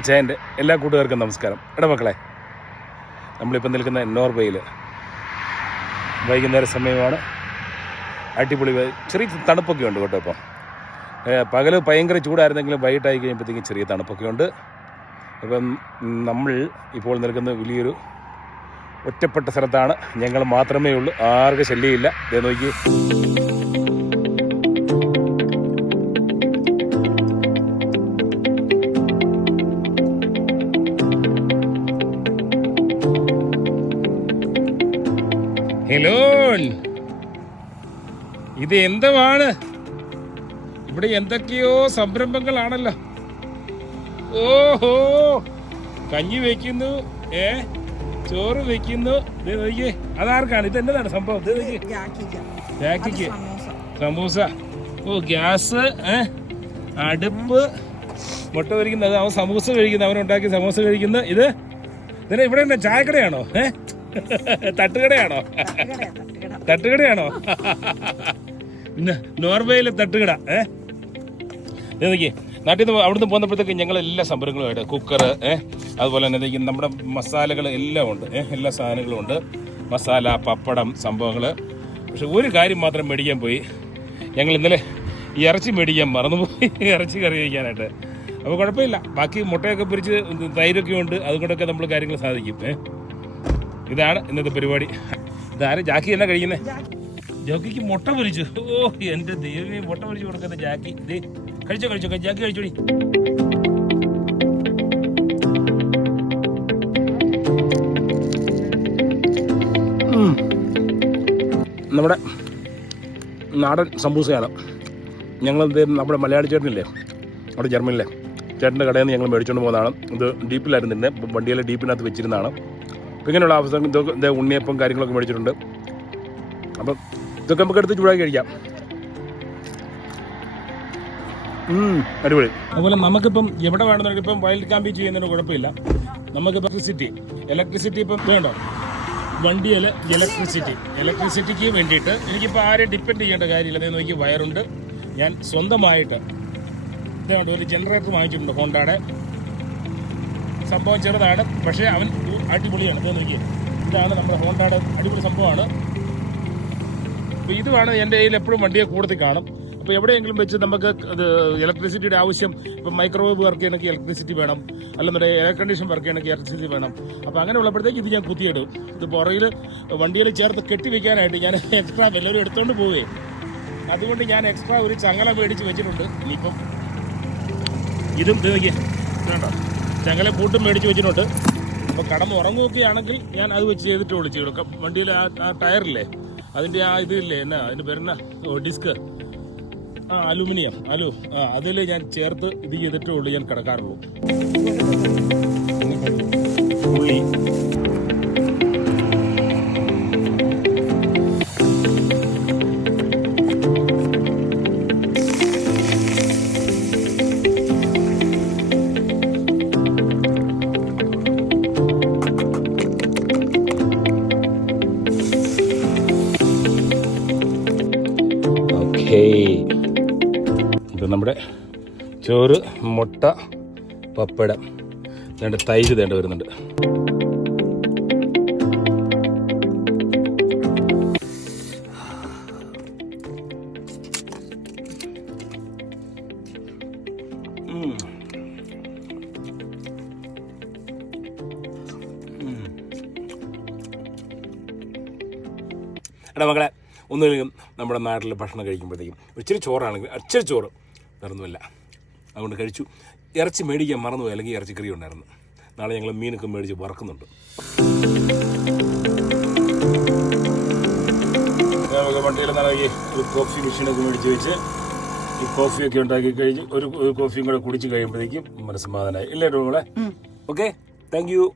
അച്ചായൻ്റെ എല്ലാ കൂട്ടുകാർക്കും നമസ്കാരം. മക്കളെ, നമ്മളിപ്പോൾ നിൽക്കുന്ന നോർവേയിൽ വൈകുന്നേര സമയമാണ്. അടിപൊളി ചെറിയ തണുപ്പൊക്കെ ഉണ്ട് കേട്ടോ. ഇപ്പം പകൽ ഭയങ്കര ചൂടായിരുന്നെങ്കിലും വൈകിട്ടായി കഴിയുമ്പോഴത്തേക്കും ചെറിയ തണുപ്പൊക്കെ ഉണ്ട്. ഇപ്പം നമ്മൾ ഇപ്പോൾ നിൽക്കുന്ന വലിയൊരു ഒറ്റപ്പെട്ട സ്ഥലത്താണ്. ഞങ്ങൾ മാത്രമേ ഉള്ളൂ, ആർക്കും ശല്യമില്ല. ഇതേ നോക്കി, ഹലോ. ഇത് എന്താണ്? ഇവിടെ എന്തൊക്കെയോ സംരംഭങ്ങളാണല്ലോ. ഓഹോ, കഞ്ഞി വെക്കുന്നു, ചോറ് വെക്കുന്നു. അതാർക്കാണ്? ഇത് എന്നതാണ് സംഭവം? ജാക്കിക്ക് സമൂസ. ഓ, ഗ്യാസ്, അടുപ്പ്, മുട്ട പൊരിക്കുന്നത്. അവൻ സമൂസ കഴിക്കുന്നു, അവനുണ്ടാക്കി സമൂസ കഴിക്കുന്നു. ഇതിനെ ഇവിടെ എന്താ ചായക്കടയാണോ? തട്ടുകടയാണോ? നോർവേയിലെ തട്ടുകട. നാട്ടിൽ നിന്ന് അവിടുന്ന് പോന്നപ്പോഴത്തേക്ക് ഞങ്ങൾ എല്ലാ സംഭവങ്ങളുമായിട്ട് കുക്കർ, അതുപോലെ തന്നെ നമ്മുടെ മസാലകൾ എല്ലാം ഉണ്ട്. എല്ലാ സാധനങ്ങളും ഉണ്ട്. മസാല, പപ്പടം, സംഭവങ്ങൾ. പക്ഷെ ഒരു കാര്യം മാത്രം മേടിക്കാൻ പോയി. ഞങ്ങൾ ഇന്നലെ ഇറച്ചി മേടിക്കാൻ മറന്നുപോയി, ഇറച്ചി കറി കഴിക്കാനായിട്ട്. അപ്പോൾ കുഴപ്പമില്ല, ബാക്കി മുട്ടയൊക്കെ പൊരിച്ച് തൈരൊക്കെ ഉണ്ട്, അതുകൊണ്ടൊക്കെ നമ്മൾ കാര്യങ്ങൾ സാധിക്കും. ഇതാണ് ഇന്നത്തെ പരിപാടി. ഇതാരും ജാക്കി എന്നാ കഴിക്കുന്നത്? ജാക്കിക്ക് മുട്ട പൊരിച്ചു. ഓ, എൻ്റെ ദൈവമേ, മുട്ട പൊരിച്ചു കൊടുക്കുന്ന ജാക്കി. കഴിച്ചോ ജാക്കി കഴിച്ചോടി. നമ്മുടെ നാടൻ സമൂസയാണ്. ഞങ്ങൾ നമ്മുടെ മലയാളി ചേട്ടനില്ലേ, അവിടെ ജർമ്മനിലെ ചേട്ടൻ്റെ കടയിൽ നിന്ന് ഞങ്ങൾ മേടിച്ചുകൊണ്ട് പോകുന്നതാണ്. ഇത് ഡീപ്പിലായിരുന്നു, തന്നെ വണ്ടിയിലെ ഡീപ്പിനകത്ത് വെച്ചിരുന്നതാണ്. അപ്പോൾ ഇങ്ങനെയുള്ള അവസരം ഇതൊക്കെ ഉണ്ണിയപ്പം കാര്യങ്ങളൊക്കെ മേടിച്ചിട്ടുണ്ട്. അപ്പം ഇതൊക്കെ നമുക്ക് എടുത്ത് ചൂടാക്കി കഴിക്കാം. അടിപൊളി. അതുപോലെ നമുക്കിപ്പം എവിടെ വേണമെന്നുണ്ടെങ്കിൽ ഇപ്പം വൈൽഡ് ക്യാമ്പിങ് ചെയ്യുന്നതിന് കുഴപ്പമില്ല. നമുക്കിപ്പോൾ ഇലക്ട്രിസിറ്റി ഇപ്പം വേണ്ടോ? വണ്ടിയിൽ ഇലക്ട്രിസിറ്റിക്ക് വേണ്ടിയിട്ട് എനിക്കിപ്പോൾ ആരെയും ഡിപ്പെൻഡ് ചെയ്യേണ്ട കാര്യമില്ല. അതേ നോക്കി വയറുണ്ട്. ഞാൻ സ്വന്തമായിട്ട് ഇതുകൊണ്ട് ഒരു ജനറേറ്റർ വാങ്ങിച്ചിട്ടുണ്ട്. ഹോണ്ടയുടെ സംഭവം ചെറുതാണ്, പക്ഷേ അവൻ അടിപൊളിയാണ്. ഇത് നോക്കി, ഇതാണ് നമ്മുടെ ഹോണ്ടയുടെ അടിപൊളി സംഭവമാണ്. അപ്പോൾ ഇതുമാണ് എൻ്റെ കയ്യിൽ എപ്പോഴും വണ്ടിയെ കൂടുതൽ കാണും. അപ്പോൾ എവിടെയെങ്കിലും വെച്ച് നമുക്ക് അത് ഇലക്ട്രിസിറ്റിയുടെ ആവശ്യം, ഇപ്പം മൈക്രോവേവ് വർക്ക് ചെയ്യണമെങ്കിൽ ഇലക്ട്രിസിറ്റി വേണം, അല്ലെന്നുണ്ടെങ്കിൽ എയർ കണ്ടീഷൻ വർക്ക് ചെയ്യണമെങ്കിൽ ഇലക്ട്രിസിറ്റി വേണം. അപ്പോൾ അങ്ങനെ ഉള്ളപ്പോഴത്തേക്ക് ഇത് ഞാൻ കുത്തിയിടും. ഇത് പുറകിൽ വണ്ടിയിൽ ചേർത്ത് കെട്ടി വെക്കാനായിട്ട് ഞാൻ എക്സ്ട്രാ എല്ലാവരും എടുത്തുകൊണ്ട് പോവേ. അതുകൊണ്ട് ഞാൻ എക്സ്ട്രാ ഒരു ചങ്ങല മേടിച്ച് വെച്ചിട്ടുണ്ട്. ഇനിയിപ്പം ഇതും വേണ്ടോ, ചങ്ങല പൂട്ടും മേടിച്ച് വെച്ചിട്ടുണ്ട്. അപ്പോൾ കടന്ന് ഉറങ്ങുകയൊക്കെ ആണെങ്കിൽ ഞാൻ അത് വെച്ച് ചെയ്തിട്ട് വിളിച്ചു. വണ്ടിയിൽ ആ ടയറില്ലേ, അതിൻ്റെ ആ ഇതില്ലേ, എന്നാ അതിന് പേരെന്നാ, ഡിസ്ക്, അലുമിനിയം അതിൽ ഞാൻ ചേർത്ത് ഇത് ചെയ്തിട്ടേ ഉള്ളൂ ഞാൻ കിടക്കാറുള്ളൂ. ഉള്ളി, ഇത് നമ്മുടെ ചോറ്, മുട്ട, പപ്പടം, രണ്ട് തൈര് തേണ്ട വരുന്നുണ്ട്. എടാ മക്കളെ, ഒന്നുമില്ലെങ്കിലും നമ്മുടെ നാട്ടിൽ ഭക്ഷണം കഴിക്കുമ്പോഴത്തേക്കും ഇച്ചിരി ചോറാണെങ്കിൽ ഇച്ചിരി ചോറ് വേറൊന്നുമില്ല. അതുകൊണ്ട് കഴിച്ചു. ഇറച്ചി മേടിക്കാൻ മറന്നുപോയി, അല്ലെങ്കിൽ ഇറച്ചിക്കറി ഉണ്ടായിരുന്നു. നാളെ ഞങ്ങൾ മീനൊക്കെ മേടിച്ച് വറക്കുന്നുണ്ട്. നമുക്ക് വണ്ടിയിൽ നാളെ ഒരു കോഫി മെഷീനൊക്കെ മേടിച്ച് വെച്ച് ഈ കോഫിയൊക്കെ ഉണ്ടാക്കി കഴിഞ്ഞ് ഒരു കോഫിയും കൂടെ കുടിച്ച് കഴിയുമ്പോഴേക്കും മനസ്സമാധാനമായി. ഇല്ലേ നമ്മളെ? Okay, thank you.